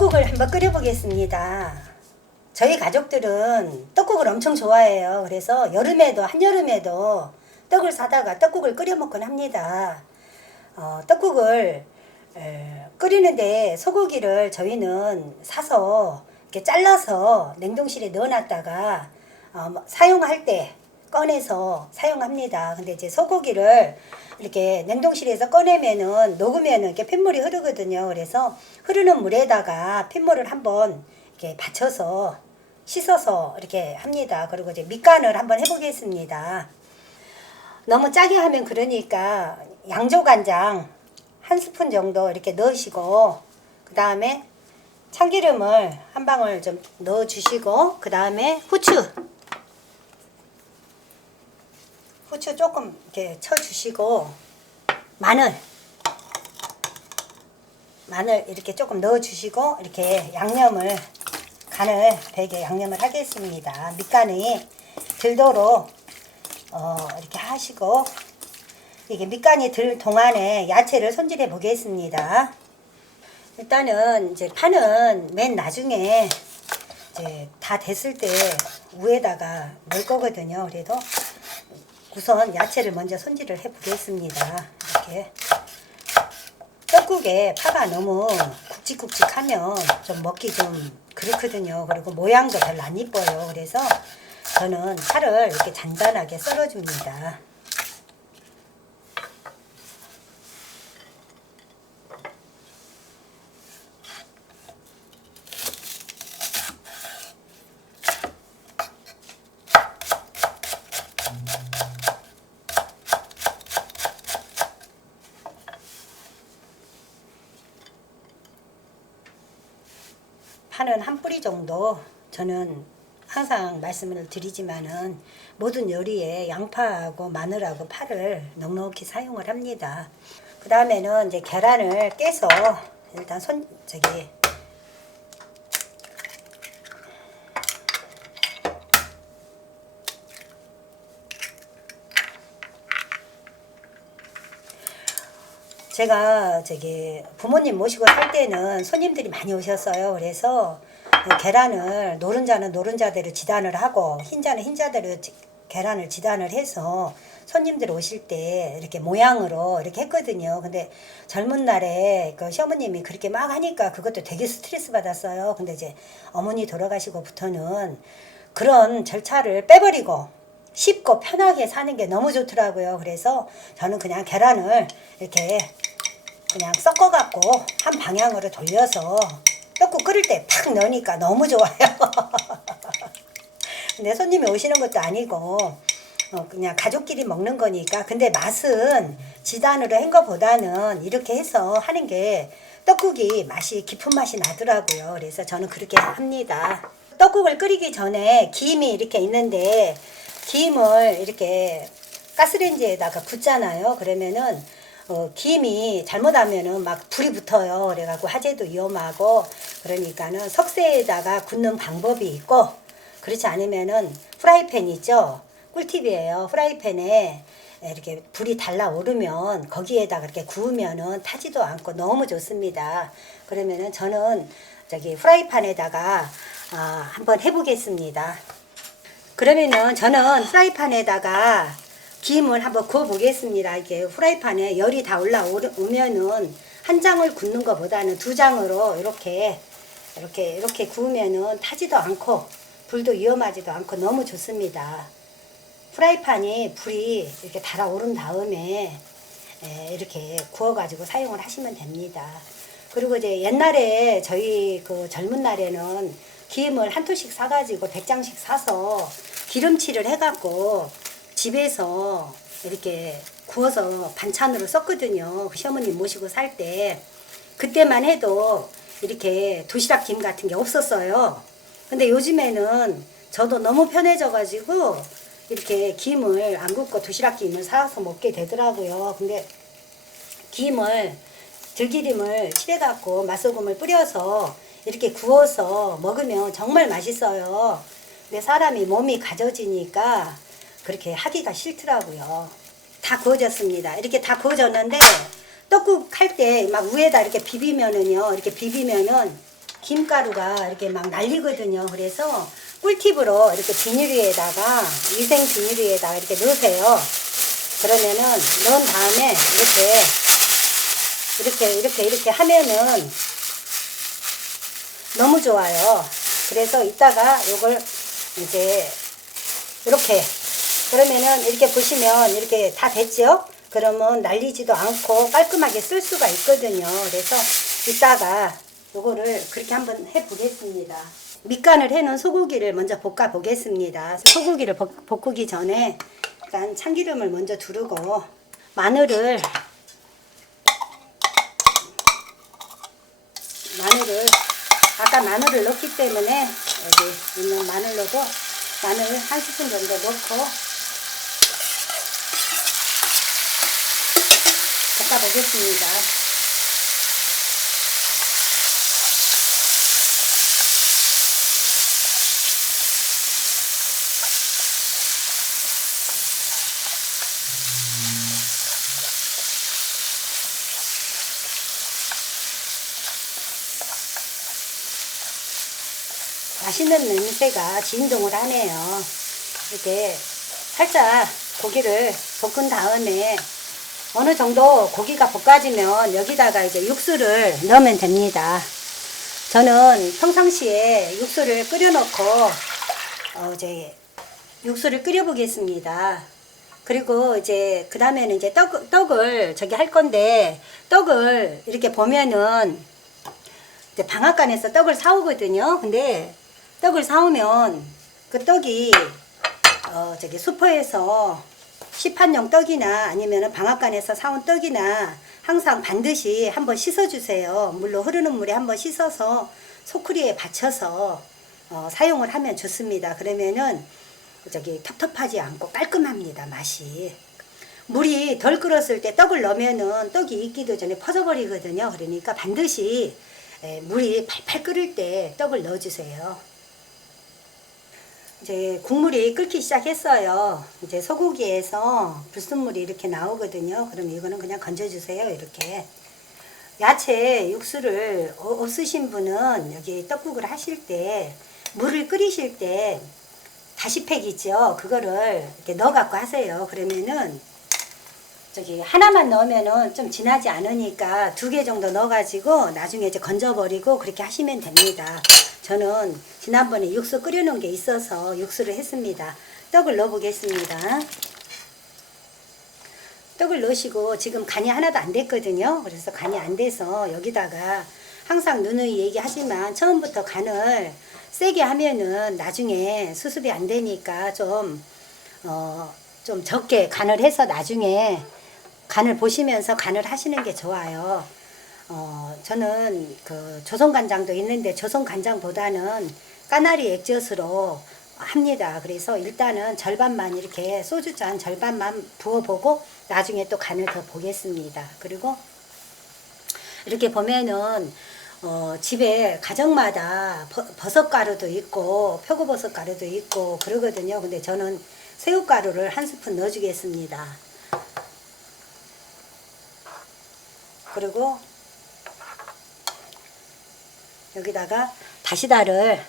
떡국을 한번 끓여 보겠습니다. 저희 가족들은 떡국을 엄청 좋아해요. 그래서 여름에도 한여름에도 떡을 사다가 떡국을 끓여 먹곤 합니다. 떡국을 끓이는데 소고기를 저희는 사서 이렇게 잘라서 냉동실에 넣어놨다가 사용할 때 꺼내서 사용합니다. 근데 이제 소고기를 이렇게 냉동실에서 꺼내면은 녹으면은 이렇게 핏물이 흐르거든요. 그래서 흐르는 물에다가 핏물을 한번 이렇게 받쳐서 씻어서 이렇게 합니다. 그리고 이제 밑간을 한번 해보겠습니다. 너무 짜게 하면 그러니까 양조간장 한 스푼 정도 이렇게 넣으시고, 그 다음에 참기름을 한 방울 좀 넣어주시고, 그 다음에 후추 조금 이렇게 쳐주시고, 마늘 이렇게 조금 넣어주시고, 이렇게 양념을 간을 배게 양념을 하겠습니다. 밑간이 들도록 이렇게 하시고, 이게 밑간이 들 동안에 야채를 손질해 보겠습니다. 일단은 이제 파는 맨 나중에 이제 다 됐을 때 위에다가 넣을 거거든요. 그래도 우선 야채를 먼저 손질을 해 보겠습니다. 이렇게 떡국에 파가 너무 굵직굵직하면 좀 먹기 좀 그렇거든요. 그리고 모양도 별로 안 이뻐요. 그래서 저는 파를 이렇게 잔잔하게 썰어줍니다. 파는 한 뿌리 정도, 저는 항상 말씀을 드리지만은 모든 요리에 양파하고 마늘하고 파를 넉넉히 사용을 합니다. 그 다음에는 이제 계란을 깨서 일단 제가 부모님 모시고 살 때는 손님들이 많이 오셨어요. 그래서 계란을 노른자는 노른자대로 지단을 하고 흰자는 흰자대로 계란을 지단을 해서 손님들 오실 때 이렇게 모양으로 이렇게 했거든요. 근데 젊은 날에 그 시어머님이 그렇게 막 하니까 그것도 되게 스트레스 받았어요. 근데 이제 어머니 돌아가시고부터는 그런 절차를 빼버리고 쉽고 편하게 사는 게 너무 좋더라고요. 그래서 저는 그냥 계란을 이렇게 그냥 섞어갖고 한 방향으로 돌려서 떡국 끓일 때 팍 넣으니까 너무 좋아요. 근데 손님이 오시는 것도 아니고 그냥 가족끼리 먹는 거니까. 근데 맛은 지단으로 한 것보다는 이렇게 해서 하는 게 떡국이 맛이 깊은 맛이 나더라고요. 그래서 저는 그렇게 합니다. 떡국을 끓이기 전에 김이 이렇게 있는데, 김을 이렇게 가스레인지에다가 붓잖아요. 그러면은 김이 잘못하면은 막 불이 붙어요. 그래갖고 화재도 위험하고, 그러니까는 석쇠에다가 굽는 방법이 있고, 그렇지 않으면은 프라이팬 있죠? 꿀팁이에요. 프라이팬에 이렇게 불이 달라오르면 거기에다가 이렇게 구우면은 타지도 않고 너무 좋습니다. 그러면은 저는 프라이팬에다가 한번 해보겠습니다. 그러면은 저는 프라이팬에다가 김을 한번 구워 보겠습니다. 이게 프라이팬에 열이 다 올라오면은 한 장을 굽는 것보다는 두 장으로 이렇게 구우면은 타지도 않고 불도 위험하지도 않고 너무 좋습니다. 프라이팬이 불이 이렇게 달아오른 다음에 이렇게 구워가지고 사용을 하시면 됩니다. 그리고 이제 옛날에 저희 그 젊은 날에는 김을 한 톨씩 사가지고 100장씩 사서 기름칠을 해갖고 집에서 이렇게 구워서 반찬으로 썼거든요. 시어머님 모시고 살 때. 그때만 해도 이렇게 도시락 김 같은 게 없었어요. 근데 요즘에는 저도 너무 편해져가지고 이렇게 김을 안 굽고 도시락 김을 사서 먹게 되더라고요. 근데 들기름을 칠해갖고 맛소금을 뿌려서 이렇게 구워서 먹으면 정말 맛있어요. 근데 사람이 몸이 가져지니까 그렇게 하기가 싫더라고요. 다 구워졌습니다. 이렇게 다 구워졌는데 떡국 할 때 막 위에다 이렇게 비비면은요, 이렇게 비비면은 김가루가 이렇게 막 날리거든요. 그래서 꿀팁으로 이렇게 비닐위에다가 위생 비닐위에다가 이렇게 넣으세요. 그러면은 넣은 다음에 이렇게 하면은 너무 좋아요. 그래서 이따가 요걸 이제 이렇게 그러면은 이렇게 보시면 이렇게 다 됐죠? 그러면 날리지도 않고 깔끔하게 쓸 수가 있거든요. 그래서 이따가 요거를 그렇게 한번 해 보겠습니다. 밑간을 해놓은 소고기를 먼저 볶아 보겠습니다. 소고기를 볶기 전에 일단 참기름을 먼저 두르고 마늘을 아까 마늘을 넣기 때문에 여기 있는 마늘로도 마늘 한 스푼 정도 넣고 볶아 보겠습니다. 맛있는 냄새가 진동을 하네요. 이렇게 살짝 고기를 볶은 다음에 어느 정도 고기가 볶아지면 여기다가 이제 육수를 넣으면 됩니다. 저는 평상시에 육수를 끓여놓고 이제 육수를 끓여 보겠습니다. 그리고 이제 그 다음에는 이제 떡을 저기 할 건데 떡을 이렇게 보면은 이제 방앗간에서 떡을 사오거든요. 근데 떡을 사오면 그 떡이 저기 슈퍼에서 시판용 떡이나 아니면 방앗간에서 사온 떡이나 항상 반드시 한번 씻어 주세요. 물로 흐르는 물에 한번 씻어서 소쿠리에 받쳐서 사용을 하면 좋습니다. 그러면은 저기 텁텁하지 않고 깔끔합니다. 맛이. 물이 덜 끓었을 때 떡을 넣으면은 떡이 익기도 전에 퍼져버리거든요. 그러니까 반드시 물이 팔팔 끓을 때 떡을 넣어주세요. 이제 국물이 끓기 시작했어요. 이제 소고기에서 불순물이 이렇게 나오거든요. 그럼 이거는 그냥 건져주세요. 이렇게. 야채 육수를 없으신 분은 여기 떡국을 하실 때 물을 끓이실 때 다시팩 있죠. 그거를 이렇게 넣어 갖고 하세요. 그러면은 저기 하나만 넣으면은 좀 진하지 않으니까 2개 정도 넣어 가지고 나중에 이제 건져버리고 그렇게 하시면 됩니다. 저는 지난번에 육수 끓여 놓은 게 있어서 육수를 했습니다. 떡을 넣어 보겠습니다. 떡을 넣으시고 지금 간이 하나도 안 됐거든요. 그래서 간이 안 돼서 여기다가 항상 누누이 얘기하지만 처음부터 간을 세게 하면은 나중에 수습이 안 되니까 좀 적게 간을 해서 나중에 간을 보시면서 간을 하시는 게 좋아요. 저는 그 조선간장도 있는데 조선간장보다는 까나리 액젓으로 합니다. 그래서 일단은 절반만 이렇게 소주잔 절반만 부어보고 나중에 또 간을 더 보겠습니다. 그리고 이렇게 보면은 집에 가정마다 버섯가루도 있고 표고버섯가루도 있고 그러거든요. 근데 저는 새우가루를 한 스푼 넣어주겠습니다. 그리고 여기다가 다시다를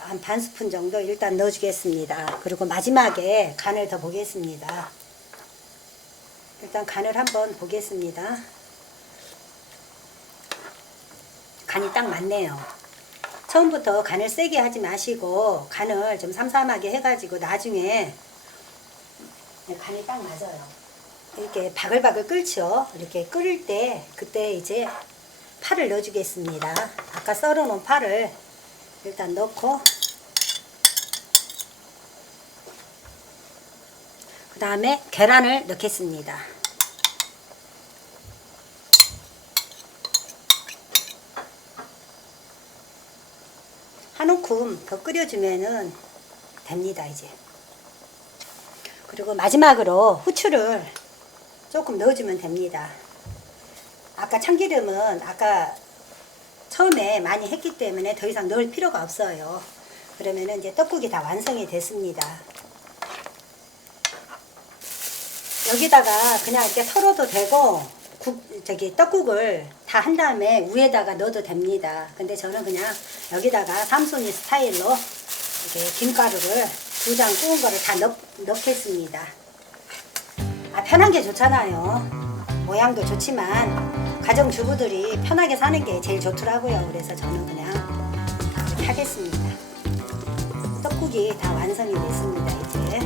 한 반 스푼 정도 일단 넣어주겠습니다. 그리고 마지막에 간을 더 보겠습니다. 일단 간을 한번 보겠습니다. 간이 딱 맞네요. 처음부터 간을 세게 하지 마시고 간을 좀 삼삼하게 해가지고 나중에 간이 딱 맞아요. 이렇게 바글바글 끓죠. 이렇게 끓을 때 그때 이제 파를 넣어주겠습니다. 아까 썰어놓은 파를 일단 넣고 그 다음에 계란을 넣겠습니다. 한 움큼 더 끓여주면은 됩니다. 이제 그리고 마지막으로 후추를 조금 넣어주면 됩니다. 아까 참기름은 아까 처음에 많이 했기 때문에 더 이상 넣을 필요가 없어요. 그러면은 이제 떡국이 다 완성이 됐습니다. 여기다가 그냥 이렇게 털어도 되고 떡국을 다 한 다음에 위에다가 넣어도 됩니다. 근데 저는 그냥 여기다가 삼순이 스타일로 이렇게 김가루를 2장 구운 거를 다 넣겠습니다. 편한 게 좋잖아요. 모양도 좋지만 가정주부들이 편하게 사는 게 제일 좋더라고요. 그래서 저는 그냥 이렇게 하겠습니다. 떡국이 다 완성이 됐습니다. 이제